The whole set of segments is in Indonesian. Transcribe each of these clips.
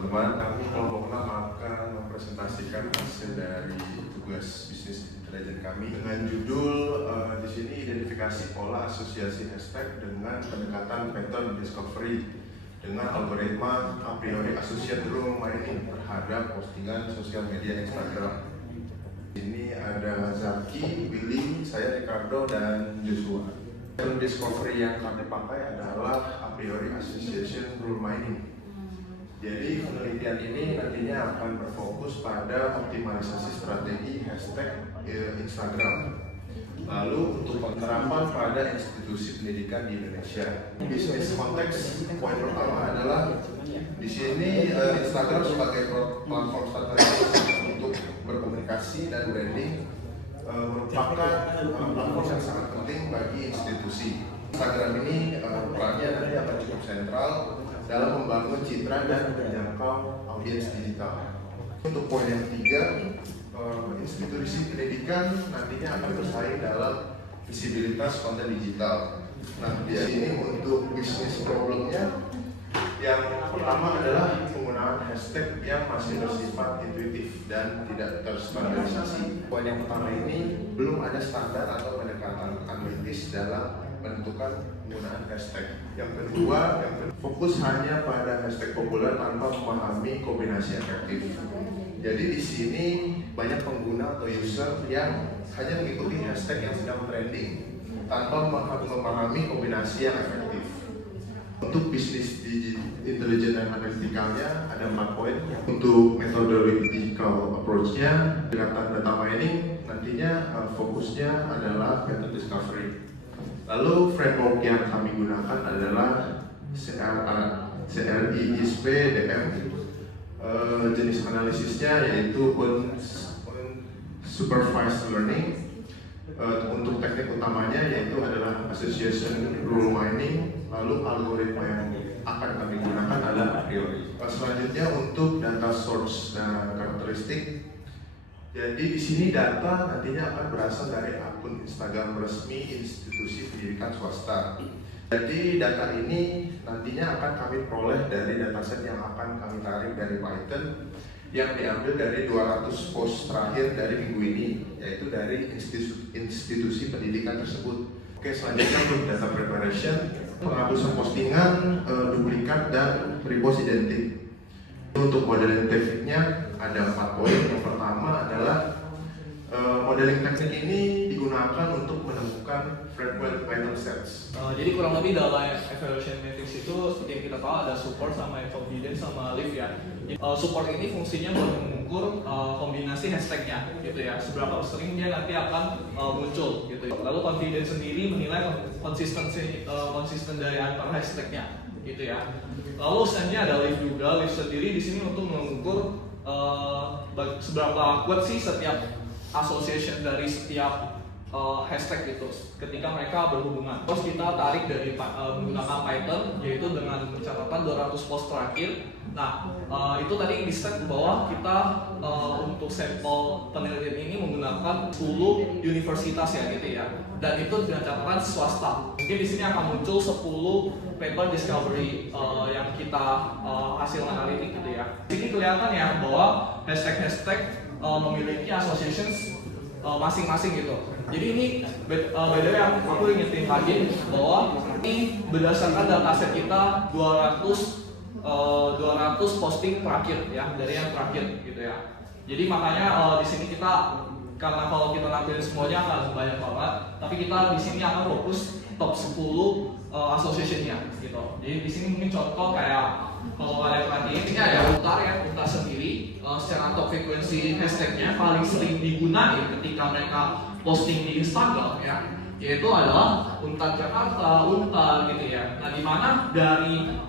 teman-teman. Kami kelompok 6 akan mempresentasikan hasil dari tugas bisnis intelijen kami dengan judul di sini identifikasi pola asosiasi hashtag dengan pendekatan pattern discovery dengan algoritma a priori associated rule mining terhadap postingan sosial media Instagram. Ini ada Zaki, Willy, saya Ricardo, dan Joshua. Pattern discovery yang kami pakai adalah a priori association rule mining. Jadi penelitian ini nantinya akan berfokus pada optimalisasi strategi hashtag Instagram. Lalu untuk penerapan pada institusi pendidikan di Indonesia. Bisnis konteks poin pertama adalah di sini Instagram sebagai platform strategis untuk berkomunikasi dan branding merupakan platform yang sangat penting bagi institusi. Instagram ini perannya nanti akan cukup sentral dalam membangun citra dan menjangkau audiens digital. Untuk poin yang ketiga, institusi pendidikan nantinya akan bersaing dalam visibilitas konten digital. Nah, di sini untuk bisnis problemnya, yang pertama adalah penggunaan hashtag yang masih bersifat intuitif dan tidak terstandarisasi. Poin yang pertama ini belum ada standar atau pendekatan analitis dalam menentukan penggunaan hashtag. Yang kedua, fokus hanya pada hashtag populer tanpa memahami kombinasi efektif. Jadi di sini banyak pengguna atau user yang hanya mengikuti hashtag yang sedang trending tanpa memahami kombinasi yang efektif. Untuk bisnis intelijen dan analitikalnya ada 4 poin. Untuk methodological approach-nya, pendekatan data mining nantinya fokusnya adalah pattern discovery. Lalu framework yang kami gunakan adalah CRI, ISP, DM. Jenis analisisnya yaitu supervised learning. Untuk teknik utamanya yaitu adalah association rule mining. Lalu algoritma yang akan kami gunakan adalah a priori. Selanjutnya untuk data source dan karakteristik. Jadi di sini data nantinya akan berasal dari akun Instagram resmi institusi pendidikan swasta. Jadi data ini nantinya akan kami peroleh dari dataset yang akan kami tarik dari Python yang diambil dari 200 post terakhir dari minggu ini, yaitu dari institusi pendidikan tersebut. Oke, selanjutnya untuk data preparation, penghapusan postingan, duplikat, dan repost identik. Untuk modeling tekniknya ada 4 poin. Yang pertama adalah modeling teknik ini digunakan untuk menemukan frequent pattern sets. Jadi kurang lebih dalam evaluation matrix itu seperti yang kita tahu ada support sama confidence sama lift ya. Support ini fungsinya buat mengukur kombinasi hashtagnya gitu ya, seberapa sering dia nanti akan muncul gitu. Lalu confidence sendiri menilai konsisten dari antar hashtagnya gitu ya. Lalu selanjutnya ada lift juga. Lift sendiri di sini untuk mengukur seberapa kuat sih setiap association dari setiap hashtag itu ketika mereka berhubungan. Terus kita tarik dari menggunakan Python, yaitu dengan catatan 200 post terakhir. Nah, itu tadi di set bahwa kita untuk sampel penelitian ini menggunakan 10 universitas ya gitu ya. Dan itu dengan catatan swasta. Mungkin di sini akan muncul 10 paper discovery yang kita hasil analitik gitu ya. Di sini kelihatan ya bahwa hashtag memiliki associations masing-masing gitu. Jadi ini by the way aku ingetin lagi bahwa ini berdasarkan dataset kita 200 posting terakhir ya, dari yang terakhir gitu ya. Jadi makanya di sini kita, karena kalau kita nampilin semuanya akan banyak banget, tapi kita di sini akan fokus top 10 association-nya gitu. Jadi di sini mungkin contoh kayak kalau kalian perhatiin ini ada Untar sendiri secara top frekuensi hashtagnya paling sering digunakan ketika mereka posting di Instagram ya, yaitu adalah Untar Jakarta, Untar gitu ya. Nah, di mana dari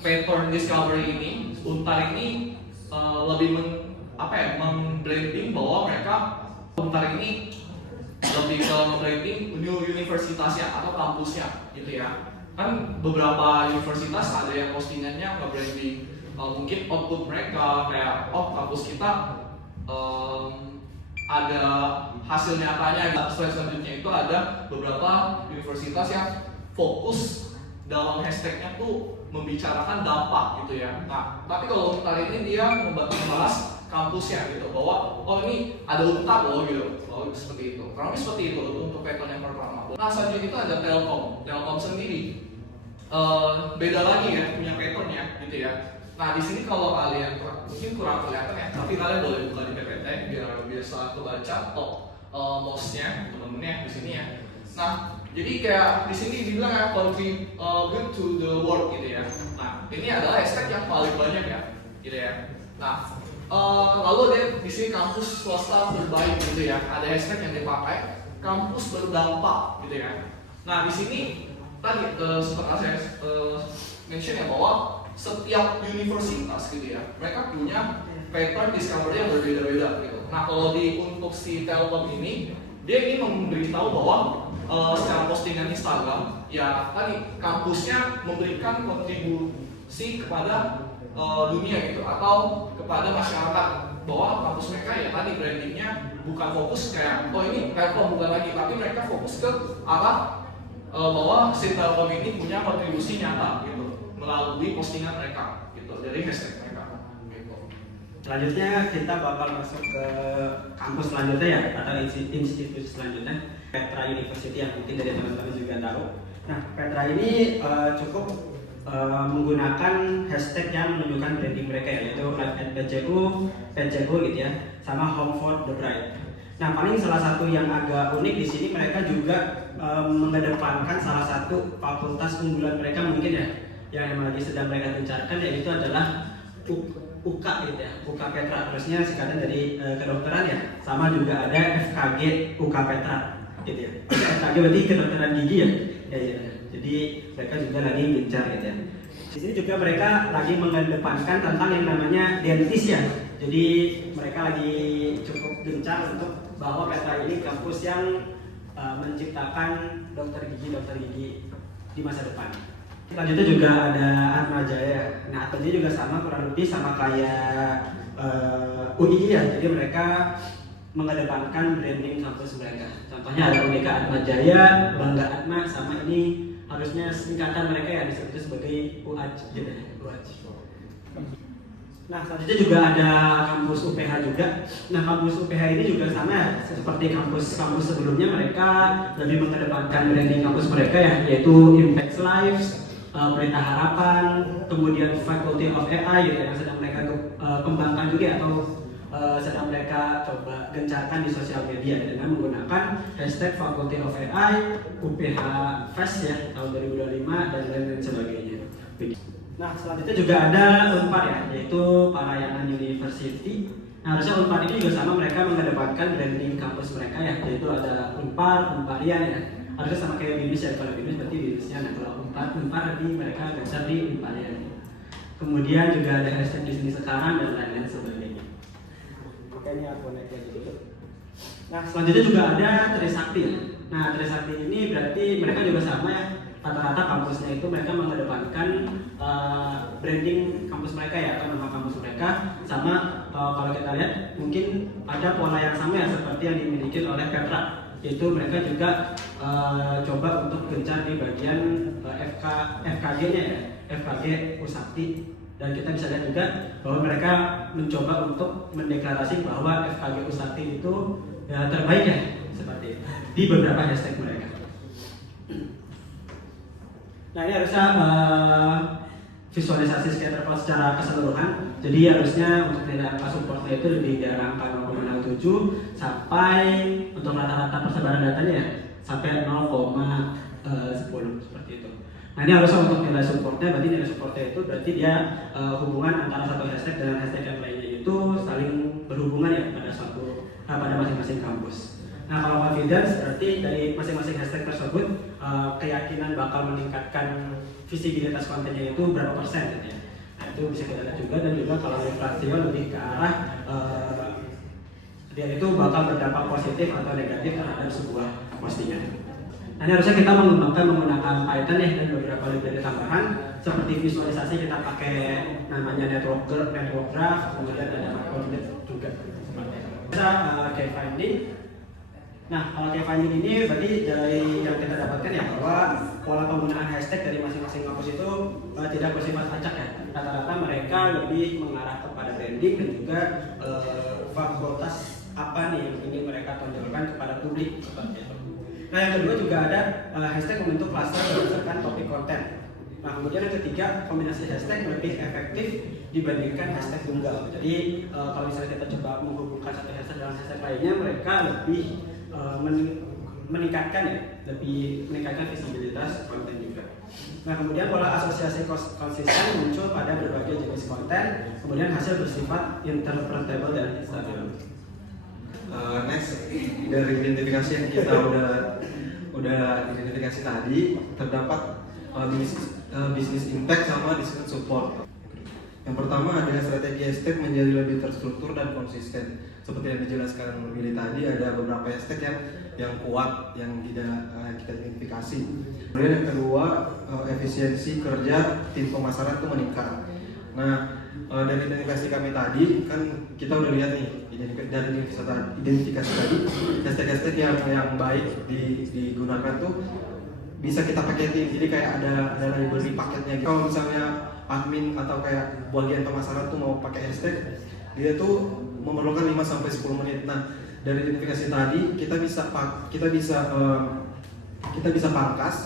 pattern discovery ini, Untar ini lebih membranding bahwa mereka Untar ini lebih ke branding universitasnya atau kampusnya gitu ya. Kan beberapa universitas ada yang postingannya nge-branding mungkin output mereka kayak kampus kita ada hasil nyatanya. Selanjutnya itu ada beberapa universitas yang fokus dalam hashtagnya tuh membicarakan dampak gitu ya. Nah, tapi kalau kali ini dia membahas kampusnya gitu, bahwa oh ini ada Unpad loh gitu, oh seperti itu. Kurang lebih seperti itu untuk pattern yang pertama. Nah selanjutnya itu ada Telkom sendiri beda lagi ya punya patternnya gitu ya. Nah di sini kalau kalian mungkin kurang kelihatan ya, tapi kalian boleh buka di PPT biar biasa kebaca top most-nya temen-temennya di sini ya. Nah jadi kayak di sini dibilang ya contribute to the world gitu ya. Nah ini adalah hashtag yang paling banyak ya gitu ya. Nah lalu dia di sini kampus swasta terbaik gitu ya. Ada hashtag yang dipakai kampus berdampak gitu ya. Nah di sini tadi seperti saya mention ya bahwa setiap universitas gitu ya mereka punya paper discovery yang berbeda-beda gitu. Nah kalau untuk si Telkom ini dia ingin memberitahu bahwa secara postingan Instagram ya tadi kampusnya memberikan kontribusi kepada dunia gitu atau kepada masyarakat, bahwa kampus mereka ya tadi brandingnya bukan fokus kayak oh ini Telkom bukan lagi, tapi mereka fokus ke arah bahwa si Telkom ini punya kontribusi nyata gitu melalui postingan mereka gitu dari hashtag mereka gitu. Selanjutnya kita bakal masuk ke kampus selanjutnya ya, atau institusi selanjutnya, Petra University yang mungkin dari teman-teman juga tahu. Nah Petra ini cukup menggunakan hashtag yang menunjukkan branding mereka ya, yaitu Live at PCU gitu ya, sama Home for the Bride. Nah paling salah satu yang agak unik di sini mereka juga mengedepankan salah satu fakultas unggulan mereka mungkin ya, yang lagi sedang mereka gencarkan, yaitu adalah UK gitu ya, UK Petra, terusnya singkatan dari kedokteran ya, sama juga ada FKG UK Petra gitu ya. FKG berarti kedokteran gigi ya. Jadi mereka juga lagi gencar gitu ya. Di sini juga mereka lagi mengedepankan tentang yang namanya dentis ya. Jadi mereka lagi cukup gencar untuk bahwa Petra ini kampus yang menciptakan dokter gigi di masa depan. Selanjutnya juga ada Atma Jaya. Nah Atma Jaya juga sama, kurang lebih sama kayak UII ya. Jadi mereka mengedepankan branding kampus mereka. Contohnya ada UNIKA Atma Jaya, Bangga Atma, sama ini harusnya singkatan mereka yang disebut sebagai UAJ gitu ya, UAJ. Nah selanjutnya juga ada kampus UPH juga. Nah kampus UPH ini juga sama seperti kampus sebelumnya, mereka lebih mengedepankan branding kampus mereka ya, yaitu Impact Lives, Berita Harapan, kemudian Faculty of AI gitu, yang sedang mereka kembangkan juga atau sedang mereka coba gencarkan di sosial media dengan menggunakan hashtag Faculty of AI, UPH Fest ya tahun 2025 dan lain-lain sebagainya. Nah selanjutnya juga ada Unpad ya, yaitu Parayangan University. Nah harusnya Unpad ini juga sama, mereka mengedepankan branding kampus mereka ya, yaitu ada Unpar, Unparian ya. Harusnya sama kayak BINUS ya, kalau BINUS berarti BINUSnya, nah kalau Unpar berarti mereka gencar di Unparian. Kemudian juga ada hashtag di sini sekarang dan lain-lain sebagainya. Ini aku naik lagi dulu. Nah selanjutnya juga ada Trisakti ya. Nah Trisakti ini berarti mereka juga sama ya, rata-rata kampusnya itu mereka mengedepankan branding kampus mereka ya, atau nama kampus mereka sama. Kalau kita lihat mungkin ada pola yang sama ya seperti yang dimiliki oleh Petra, yaitu mereka juga coba untuk gencar di bagian FKG-nya ya, FKG Usakti. Dan kita bisa lihat juga bahwa mereka mencoba untuk mendeklarasi bahwa FKG Usakti itu ya, terbaik ya, seperti itu di beberapa hashtag mereka. Nah ini harusnya visualisasi scatter secara keseluruhan. Jadi harusnya untuk nilai angka supportnya itu lebih dari angka 0,07 sampai untuk rata-rata persebaran datanya ya sampai 0,10 seperti itu. Nah ini harusnya untuk nilai supportnya, berarti nilai supportnya itu berarti dia hubungan antara satu hashtag dengan hashtag yang lainnya itu saling berhubungan ya pada masing-masing kampus. Nah kalau confidence berarti dari masing-masing hashtag tersebut keyakinan bakal meningkatkan visibilitas kontennya itu berapa persen gitu ya. Nah itu bisa kita lihat juga, dan juga kalau ratio lebih ke arah dia itu bakal berdampak positif atau negatif terhadap sebuah postingan. Nah, ini harusnya kita mengembangkan menggunakan Python ya, dan beberapa library tambahan seperti visualisasi kita pakai namanya network graph, kemudian ada macro juga. Bisa key finding. Nah, kalau kayak finding ini berarti dari yang kita dapatkan ya bahwa pola penggunaan hashtag dari masing-masing kampus itu tidak bersifat acak ya. Rata-rata mereka lebih mengarah kepada branding dan juga fakultas apa nih yang ingin mereka tonjolkan kepada publik seperti itu. Nah, yang kedua juga ada hashtag membentuk klaster berdasarkan topik konten. Nah, kemudian yang ketiga, kombinasi hashtag lebih efektif dibandingkan hashtag tunggal. Jadi kalau misalnya kita coba menghubungkan satu hashtag dengan hashtag lainnya, mereka lebih meningkatkan ya, lebih meningkatkan visibilitas konten juga. Nah, kemudian pola asosiasi konsisten muncul pada berbagai jenis konten, kemudian hasil bersifat interpretable dan stabil. Next, dari identifikasi yang kita udah identifikasi tadi, terdapat bisnis impact sama business support. Yang pertama adalah strategi hashtag menjadi lebih terstruktur dan konsisten. Seperti yang dijelaskan Willy tadi, ada beberapa hashtag yang kuat yang kita identifikasi. Kemudian yang kedua, efisiensi kerja tim pemasaran itu meningkat. Nah, dari identifikasi kami tadi kan kita udah lihat nih dari identifikasi tadi hashtag-hashtag yang baik digunakan tuh bisa kita paketin, jadi kayak ada library paketnya gitu. Kalau misalnya admin atau kayak bagian pemasaran tuh mau pakai hashtag, dia tuh memerlukan 5-10 menit. Nah, dari identifikasi tadi kita bisa pangkas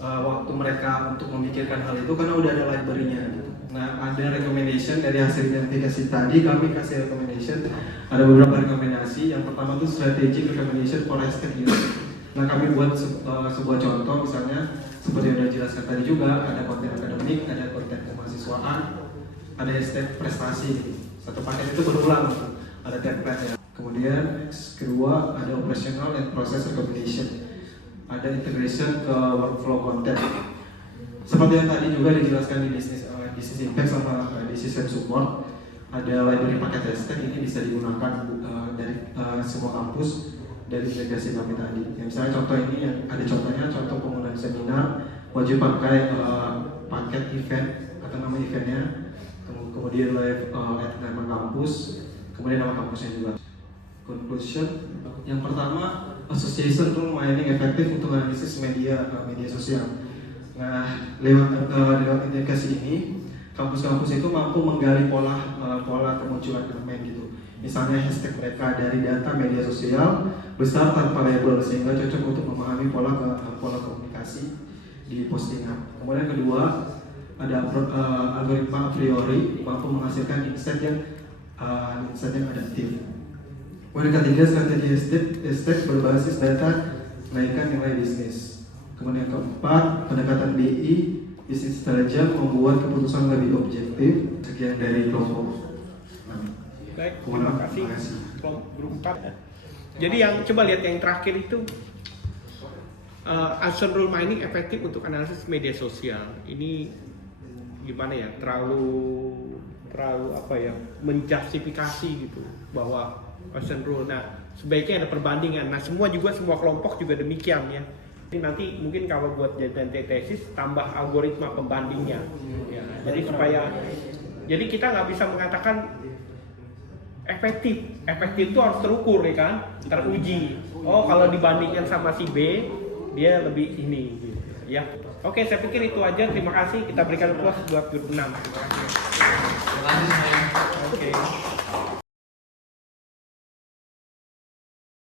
waktu mereka untuk memikirkan hal itu karena udah ada library-nya gitu. Nah, ada recommendation dari hasil identifikasi tadi, kami kasih recommendation, ada beberapa rekomendasi. Yang pertama tuh strategic recommendation for hashtag gitu. Nah, kami buat sebuah contoh, misalnya seperti yang sudah dijelaskan tadi juga, ada konten akademik, ada konten kemahasiswaan, ada hashtag prestasi gitu. Satu paket itu berulang gitu. Ada template-nya. Kemudian kedua ada operational and process recommendation, ada integration ke workflow konten. Seperti yang tadi juga dijelaskan di business impact sama business and support, ada library paket hashtag ini bisa digunakan dari semua kampus dari integrasi kami tadi. Ya, misalnya contoh ini yang ada contohnya, contoh penggunaan seminar wajib pakai paket event atau nama eventnya, kemudian live nama kampus, kemudian nama kampusnya juga. Conclusion yang pertama, association tool mining efektif untuk analisis media sosial. Nah, lewat integrasi ini kampus-kampus itu mampu menggali pola kemunculan elemen gitu. Misalnya hashtag mereka dari data media sosial besar tanpa label sehingga cocok untuk memahami pola komunikasi di postingan. Kemudian kedua, ada algoritma a priori mampu menghasilkan insight yang adaptif. Kemudian ketiga, strategi hashtag berbasis data menaikkan nilai bisnis. Kemudian keempat, pendekatan BI Business Intelligence membuat keputusan lebih objektif. Sekian dari kelompok. Baik, terima kasih kelompok grup 4. Jadi yang coba lihat yang terakhir itu asset rule mining efektif untuk analisis media sosial. Ini gimana ya? Terlalu apa ya? Menjustifikasi gitu bahwa asset rule. Nah, sebaiknya ada perbandingan. Nah, semua kelompok juga demikian ya. Nanti mungkin kalau buat jadian tesis tambah algoritma pembandingnya. Ya, jadi kita nggak bisa mengatakan efektif itu harus terukur ya kan, teruji. Oh, kalau dibandingkan sama si B dia lebih ini gitu ya. Oke, saya pikir itu aja. Terima kasih. Kita berikan puas buat grup 6. Terima kasih. Terima kasih. Oke.